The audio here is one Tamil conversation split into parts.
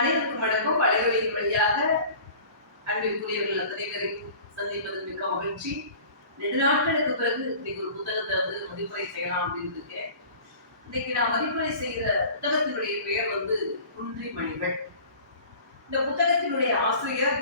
அனைவருக்கும் வணக்கம். வலைவலியின் வழியாக அன்பிற்குரியவர்கள் அத்தனை பேரை சந்திப்பது மிக மகிழ்ச்சி. 2 நாட்களுக்கு பிறகு இன்னைக்கு ஒரு புத்தகத்தை மதிப்புரை செய்யலாம் அப்படின்னு இருக்கேன். இன்னைக்கு நான் மதிப்புரை செய்கிற புத்தகத்தினுடைய பெயர் குன்றி மணிகள். இந்த புத்தகத்தினுடைய ஆசிரியர்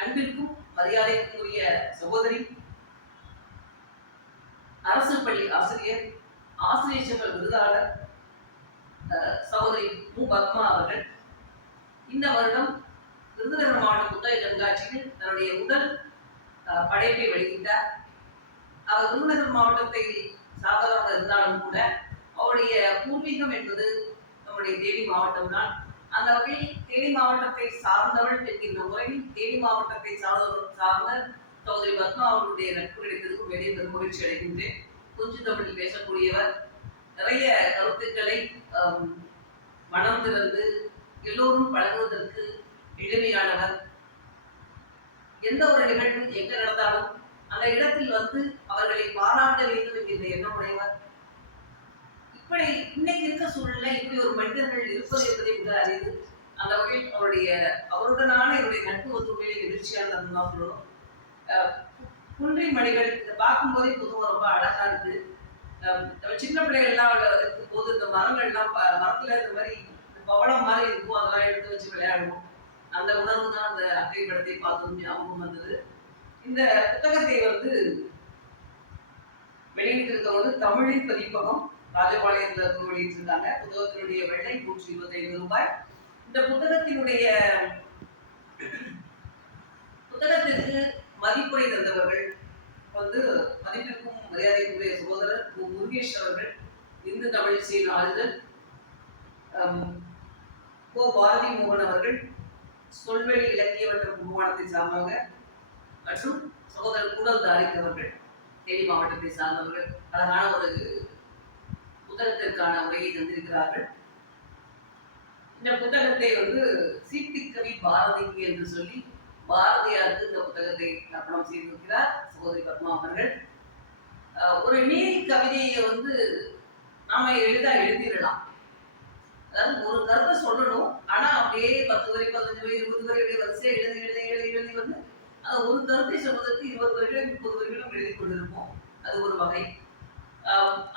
அன்பிற்கும் மரியாதைக்கும் உரிய சகோதரி, அரசு பள்ளி ஆசிரியர், ஆசிரியர் செல்வ விருதாளர் சகோதரி மு. பத்மா அவர்கள். இந்த வருடம் விருதுநகர் மாவட்ட புத்தக கண்காட்சியில் தன்னுடைய முதல் படைப்பை வெளியிட்டார். அவர் விருதுநகர் மாவட்டத்தை சார்ந்தவராக இருந்தாலும் கூட அவருடைய பூர்வீகம் என்பது நம்முடைய தேனி மாவட்டம் தான். அந்த வகையில் தேனி மாவட்டத்தை சார்ந்தவள் என்கின்ற முறையில் தேனி மாவட்டத்தை சார்ந்த சகோதரி பத்மா அவர்களுடைய நட்பு கிடைத்ததுக்கு வெளியே பெரும் மகிழ்ச்சி அடைகின்றேன். கொஞ்சம் தமிழில் பேசக்கூடியவர், நிறைய கருத்துக்களை மனம் திறந்து எல்லோரும் பழகுவதற்கு எளிமையானவர். எந்த ஒரு நிகழ்வு எங்க நடந்தாலும் அந்த இடத்தில் அவர்களை பாராட்ட வேண்டும் என்கின்ற எண்ணம் உடையவர். இப்படி இன்னைக்கு இருக்க சூழ்நிலை இப்படி ஒரு மனிதர்கள் இருப்பது என்பதை மிக அறிவு. அந்த வகையில் அவருடனான என்னுடைய நட்பு உண்மையிலே எதிர்ச்சியானது தான் சொல்லணும். குன்றி மணிகள் இதை பார்க்கும் போதே பொதுவாக ரொம்ப அழகா இருக்கு. சின்ன பிள்ளைகள்லாம் இருக்கும் போது இந்த மரங்கள்லாம் மரத்துல இந்த மாதிரி பவளம் மாதிரி இருக்கும், அதெல்லாம் எடுத்து வச்சு விளையாடுவோம். அந்த உணர்வு தான் அந்த அட்டை படத்தை பார்த்ததும் ஞாபகம் வந்தது. இந்த புத்தகத்தை வெளியிட்டிருக்க தமிழின் பதிப்பகம் ராஜபாளையத்துல வெளியிட்டிருக்காங்க. புத்தகத்தினுடைய வெள்ளை 125 ரூபாய். இந்த புத்தகத்திற்கு மதிப்புரை தந்தவர்கள் மதிப்பிற்கும் மரியாதைக்குரிய சகோதரர் முருகேஷ் அவர்கள், இந்து தமிழிசை நாளிதழ், கோ பாரதி மோகன் அவர்கள், சொல்வெளி இலக்கிய மற்றும் குருமானத்தை சார்ந்தவங்க, மற்றும் சகோதரர் கூடல் தாரிக் அவர்கள், தேனி மாவட்டத்தை சார்ந்தவர்கள் அழகான ஒரு புத்தகத்திற்கான உரையை தந்திருக்கிறார்கள். இந்த புத்தகத்தை சீர்த்திக்கவி பாரதிக்கு என்று சொல்லி பாரதியாருக்கு இந்த புத்தகத்தை அர்ப்பணம் செய்திருக்கிறார் சகோதரி பத்மா அவர்கள். ஒரு நீதி கவிதையை நாம எளிதா எழுதிடலாம். அதாவது ஒரு கருத்தை சொல்லணும், ஆனா அப்படியே 10 வரி 15 வரி 20 வரையுடைய வரிசையை எழுதி அந்த ஒரு கருத்தை சொல்வதற்கு 20 வரிகளும் 30 வரிகளும் எழுதி கொண்டிருப்போம். அது ஒரு வகை.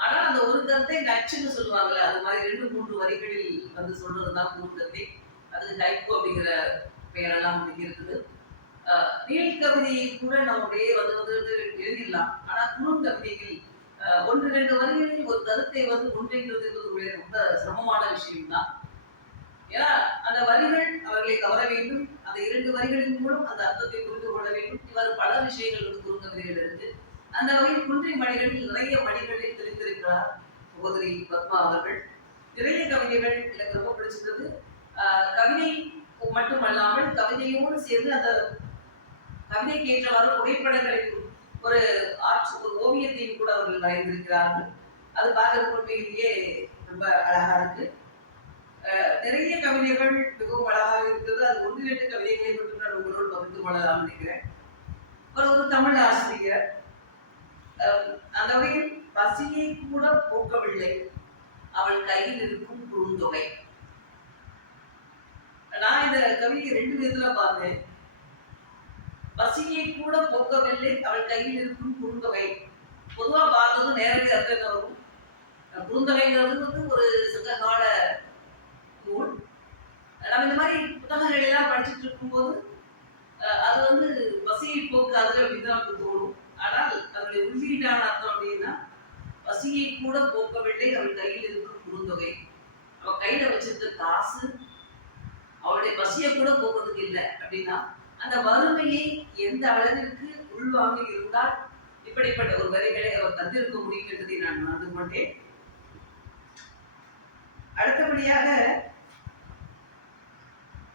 ஆனா அந்த ஒரு கருத்தை நச்சுன்னு சொல்லுவாங்கல்ல, அது மாதிரி 2-3 வரிகளில் சொல்றதுதான் குறுங்கத்தை. அது டைப்பு அப்படிங்கிற பெயரெல்லாம் இருக்குது. நீல் கவிதையை கூட நம்ம அப்படியே எழுதிடலாம். ஆனா குறுங்கவிதைகள் 1-2 வரிகளில் ஒரு கருத்தை ஒன்றைங்கிறது ரொம்ப சிரமமான விஷயம் தான். ஏன்னா அந்த வரிகள் அவர்களை கவர வேண்டும். அந்த 2 வரிகளின் மூலம் அந்த அர்த்தத்தை புரிந்து கொள்ள வேண்டும். இவர் பல விஷயங்கள் குறுங்கவிதைகள் இருக்கு. அந்த வகையில் குன்றி மணிகளில் நிறைய மணிகளை தெரிந்திருக்கிறார் சகோதரி பத்மா அவர்கள். நிறைய கவிதைகள் எனக்கு ரொம்ப பிடிச்சிருந்தது. கவிதை மட்டுமல்லாமல் கவிதையோடு சேர்ந்து அந்த கவிதைக்கு ஏற்றவாறு புகைப்படங்களையும் ஒரு ஓவியத்தையும் கூட அவர்கள் வரைந்திருக்கிறார்கள். அது பார்க்கறதுக்கு உண்மையிலேயே ரொம்ப அழகா இருக்கு. நிறைய கவிதைகள் மிகவும் அழகாக இருக்கிறது. அது 1-2 கவிதைகளை மட்டும் நான் உங்களோடு பகிர்ந்து கொள்ளலாம் நினைக்கிறேன். ஒரு தமிழ் ஆசிரியர். அந்த வகையில் பசியை கூட போக்கவில்லை அவள் கையில் இருக்கும் குறுந்தொகை. நான் இந்த கவிதையை 2 விதத்துல பார்த்தேன். பசியை கூட போக்கவில்லை அவள் கையில் இருக்கும் குறுந்தொகை. பொதுவா பார்த்ததும் நேரடி அர்த்தம் வரும். குறுந்தொகைங்கிறது ஒரு சங்ககால நூல். நம்ம இந்த மாதிரி புத்தகங்கள் எல்லாம் படிச்சுட்டு இருக்கும்போது அது பசியை போக்காது அப்படின்னு தான் தோணும். ஆனால் அதனுடைய உள்ளீடான அர்த்தம் அப்படின்னா, பசியை கூட போக்கவில்லை அவள் கையில் இருக்கும் குறுந்தொகை. அவள் கையில வச்சிருக்க காசு அவளுடைய பசியை கூட போக்குறதுக்கு இல்லை அப்படின்னா, அந்த வறுமையை எந்த அளவிற்கு உள்வாங்கி இருந்தால் இப்படிப்பட்ட ஒரு வரிகளை அவர் தந்திருக்க முடியும் என்பதை நான் உணர்ந்து கொண்டேன். அடுத்தபடியாக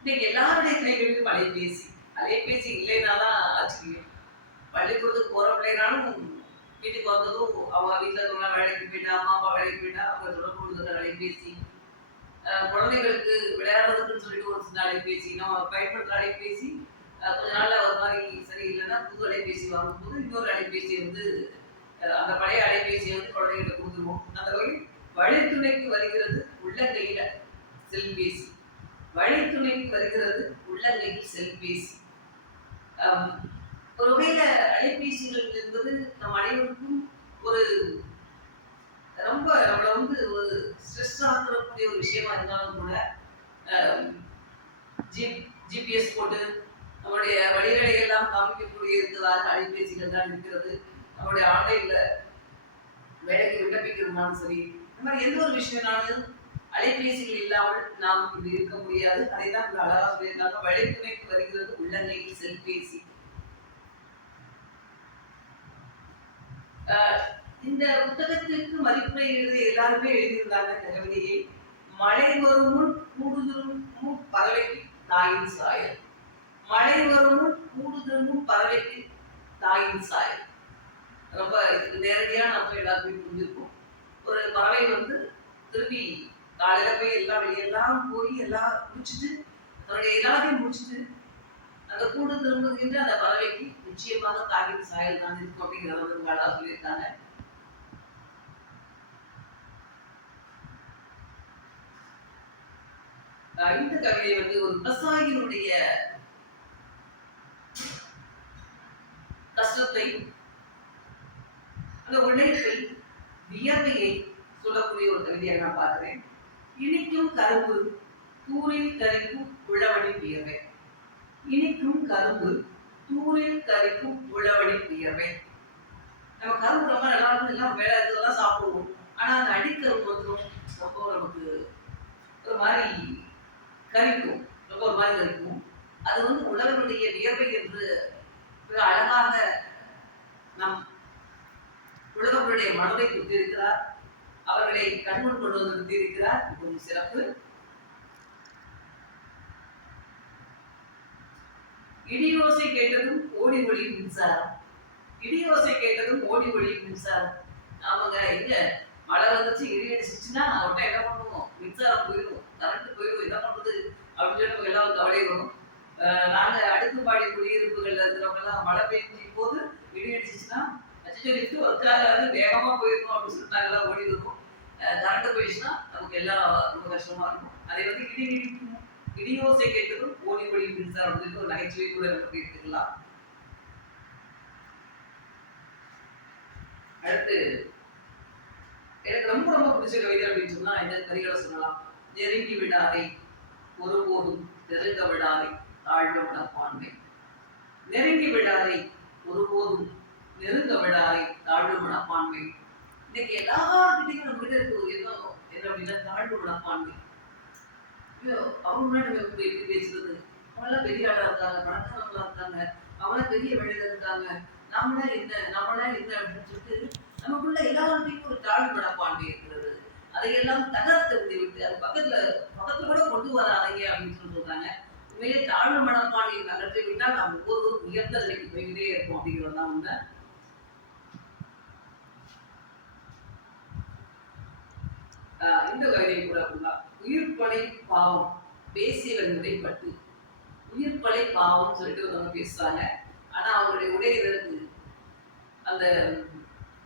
இன்னைக்கு எல்லாருடைய கைகளிலும் அலைபேசி இல்லைன்னாதான் ஆச்சரியம். பள்ளிக்கூடத்துக்கு போற பிள்ளைனாலும் வீட்டுக்கு வந்ததும் அவங்க வீட்டுல இருந்தவங்க வேலைக்கு போயிட்டா, அம்மா அப்பா வேலைக்கு போயிட்டா, அவங்க தொடர்பு கொடுக்குற அலைபேசி. குழந்தைகளுக்கு விளையாடுறதுக்குன்னு சொல்லிட்டு ஒரு சின்ன அலைபேசி, நம்ம பயன்படுத்துற அலைபேசி கொஞ்ச நாள்ல ஒரு மாதிரி சரியில்லைன்னா புது அலைபேசி வாங்கும்போது இன்னொரு அலைபேசி அந்த பழைய அலைபேசியை குழந்தைகிட்ட கொடுத்துருவோம். அந்த வகை வழித்துணைக்கு வருகிறது உள்ள கையில செல்பேசி. வழித்துணைக்கு வருகிறது உள்ளங்கையில் செல்பேசி. ஒரு வகையில அலைபேசிகள் என்பது நம் அனைவருக்கும் ஒரு ரொம்ப நம்மளை வந்து ஒரு ஸ்ட்ரெஸ் ஆகக்கூடிய ஒரு விஷயமா இருந்தாலும் கூட ஜிபிஎஸ் போட்டு நம்முடைய வழிகளை எல்லாம் காமிக்கக்கூடிய இருக்கிறதாக அலைபேசிகள் தான் இருக்கிறது. நம்மளுடைய ஆன்லைன்ல வேலைக்கு விண்ணப்பிக்கிறதுனாலும் சரி, இந்த மாதிரி எந்த ஒரு விஷயம்னாலும் அலைபேசிகள் இல்லாமல் நாம் இது இருக்க முடியாது. அதை தான் அழகா சொல்லியிருக்காங்க, வழித்துணைக்கு வருகிறது உள்ளங்கையில் செல்பேசி. இந்த புத்தகத்திற்கு மதிப்புரை எழுதி எல்லாருமே எழுதியிருந்தாங்க இந்த கவிதையை. மழை வரும் முன் கூடுதலும் பறவைக்கு தாயின் சாயல். மழை வரும் முன் கூடுதலும் பறவைக்கு தாயின் சாயல். ரொம்ப இதுக்கு நேரடியாக நம்ம எல்லாருமே புரிஞ்சிருக்கோம். ஒரு பறவை வந்து திருப்பி காலையில போய் எல்லாம் வெளியெல்லாம் போய் எல்லாம் முடிச்சுட்டு அதனுடைய எல்லாத்தையும் முடிச்சுட்டு அந்த கூடு திரும்புகின்ற அந்த பறவைக்கு நிச்சயமாக தாயின் சாயல் தான் இருக்கும் அப்படிங்கிறத வந்து அழகா சொல்லியிருக்காங்க. இந்த கவிதை வந்து ஒரு விவசாயியினுடைய கஷ்டத்தை, அந்த உழைப்பை, வியர்வையை சொல்லக்கூடிய ஒரு கவிதையை நான் பார்க்கிறேன். இனிக்கும் கரும்பு தூரில் கரைக்கும் உழவனி வியர்வை. இனிக்கும் கரும்பு தூரில் கரைக்கும் உழவனி வியர்வை. நம்ம கரும்பு ரொம்ப நல்லா இருக்கும், எல்லாம் வேலை இதெல்லாம் சாப்பிடுவோம். ஆனா அந்த அடிக்கரும்பு வந்து ரொம்ப நமக்கு ஒரு மாதிரி கரிக்கும், ரொம்ப ஒரு மாதிரி கரிக்கும். அது வந்து உழவனுடைய வியர்வை என்று அழகாக நம் உழவர்களுடைய மனதை கொடுத்திருக்கிறார். அவர்களை கண்முன் கொண்டு வந்து நிறுத்தியிருக்கிறார். கொஞ்சம் சிறப்பு. இடியோசை கேட்டதும் ஓடி ஒளியும் மின்சாரம். இடியோசை கேட்டதும் ஓடி ஒளியும் மின்சாரம். ஆமாங்க, எங்க மழை வந்துச்சு, இடி அடிச்சிச்சுன்னா உடனே என்ன பண்ணுவோம், மின்சாரம் போயிடும், கரண்ட் போயிடும், என்ன பண்றது அப்படின்னு சொல்லி எல்லாம் கவலை வரும். நாங்க அடுக்குப்பாடி குடியிருப்புகள்ல இருக்கிறவங்க எல்லாம் மழை பெய்யும் போது இடி அடிச்சிச்சுன்னா அச்சரித்து ஒருக்காக வேகமா போயிருக்கும் அப்படின்னு சொல்லிட்டு நாங்கெல்லாம் ஓடி இருக்கும். கரண்ட் போயிடுச்சுன்னா நமக்கு எல்லாம் ரொம்ப கஷ்டமா இருக்கும். அதை வந்து இடியோசை கேட்டதும் ஓடி ஒளி மின்சாரம் அப்படின்னு ஒரு நகைச்சுவை கூட நமக்கு எடுத்துக்கலாம். அடுத்து எனக்கு ரொம்ப ரொம்ப பிடிச்ச கவிதை அப்படின்னு சொன்னா இந்த வரிகளை சொல்லலாம். நெருங்கி விடாதை ஒருபோதும் நெருங்க விடாதை தாழ்வு மனப்பான்மை. நெருங்கி விடாதை ஒருபோதும் நெருங்க விடாதை தாழ்வு மனப்பான்மை. இன்னைக்கு எல்லார்கிட்டையும் நம்ம கிட்ட இருக்கு என்ன அப்படின்னா தாழ்வு மனப்பான்மை. அவங்க முன்னாடி நம்ம எப்படி பேசுறது, அவங்களாம் பெரிய ஆளா இருக்காங்க, பணக்காரங்களா இருக்காங்க, அவங்களாம் பெரிய வேலையில இருக்காங்க, நம்மளா என்ன அப்படின்னு சொல்லிட்டு நமக்குள்ள எல்லார்கிட்டையும் ஒரு தாழ்வு மனப்பான்மை இருக்கிறது. அதையெல்லாம் தகர்த்து விட்டு அது பக்கத்துல கூட கொண்டு வராதீங்க அப்படின்னு சொல்றாங்க. உண்மையிலே தாழ்வு மனப்பான்மையை நகர்த்தி விட்டால் நாம் ஒவ்வொருவரும் உயர்ந்த நிலைக்கு போய்கிட்டே இருக்கும் அப்படிங்கிறது தான் உண்மை. இந்த கவிதை கூட அப்படிதான். உயிர்ப்படை பாவம் பேசியவன் உடைப்பட்டு. உயிர்ப்படை பாவம் சொல்லிட்டு ஒருத்தவங்க பேசுறாங்க. ஆனா அவருடைய உடையிலிருந்து அந்த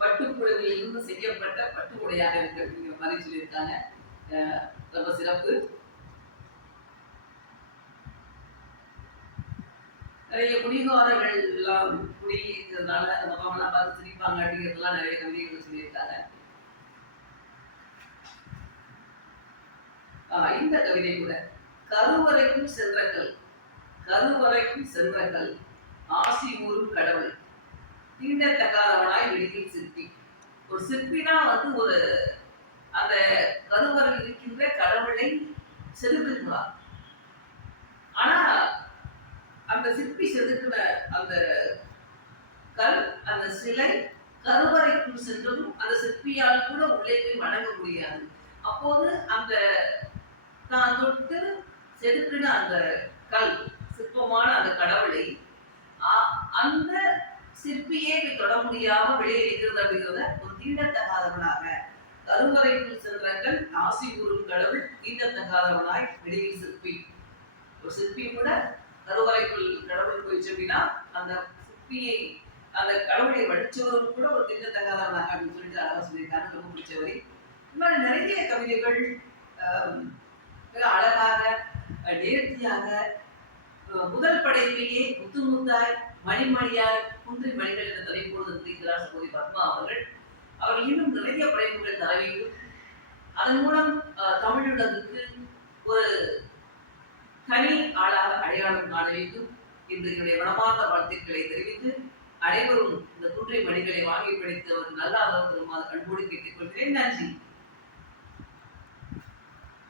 பட்டுப்புடவையில் இருந்து செய்யப்பட்ட பட்டு உடையாக இருக்கு அப்படிங்கிற மாதிரி சொல்லியிருக்காங்க. ரொம்ப சிறப்பு. நிறைய குடிகாரர்கள் எல்லாம் குடிக்கிறதுனால அந்த பாவெல்லாம் பார்த்து சிரிப்பாங்க அப்படிங்கிறதுலாம் நிறைய கவிதைகள் சொல்லியிருக்காங்க. இந்த கவிதை கூட கருவறைக்கும் சென்றகள் ஆசி ஊரும் கடவுள் தீண்டத்தகாதவனாய் வெளியில் சிற்பி. ஒரு சிற்பினா வந்து ஒரு அந்த கருவறையில் இருக்கின்ற கடவுளை செதுக்குகிறார். ஆனா அந்த சிற்பி செதுக்கின அந்த கல், அந்த சிலை கருவறைக்குள் சென்றதும் அந்த சிற்பியால் கூட உள்ளே போய் வணங்க முடியாது. அப்போது அந்த தான் தொட்டு செதுக்கின அந்த கல் சிற்பமான அந்த கடவுளை அந்த சிற்பியே தொட முடியாம வெளியே இருக்கிறது அப்படிங்கிறத ஒரு தீண்டத்தகாதவனாக கருவறைக்குள் சென்றங்கள் ஆசி கூறும் கடவுள் தீண்டத்தகாதவனாய் வெளியில் சிற்பி. ஒரு சிற்பி கூட கருவறைக்குள் கடவுள் போயிடுச்சு அப்படின்னா அந்த சிற்பியை அந்த கடவுளை வடிச்சவரும் கூட ஒரு தீண்டத்தகாதவனாக அப்படின்னு சொல்லிட்டு அழகா சொல்லியிருக்காங்க. ரொம்ப பிடிச்சவரை. இந்த மாதிரி நிறைய கவிதைகள் மிக அழகாக நேர்த்தியாக முதல் படைப்பிலேயே முத்து முத்தாய் மணிமணியாய் குன்றி மணிகள் என்ற தலைப்போடு இருக்கிறார் சகோதரி பத்மா அவர்கள். அவர்கள் இன்னும் நிறைய படைப்புகள் தர வேண்டும். அதன் மூலம் தமிழுலகுக்கு ஒரு தனி ஆளாக அடையாளம் காண வேண்டும் என்று என்னுடைய மனமார்ந்த வாழ்த்துக்களை தெரிவித்து அனைவரும் இந்த குன்றை மணிகளை வாங்கி படித்தவர் நல்லா பெருமாள் அன்போடு கேட்டுக்கொள்கிறேன். நன்றி.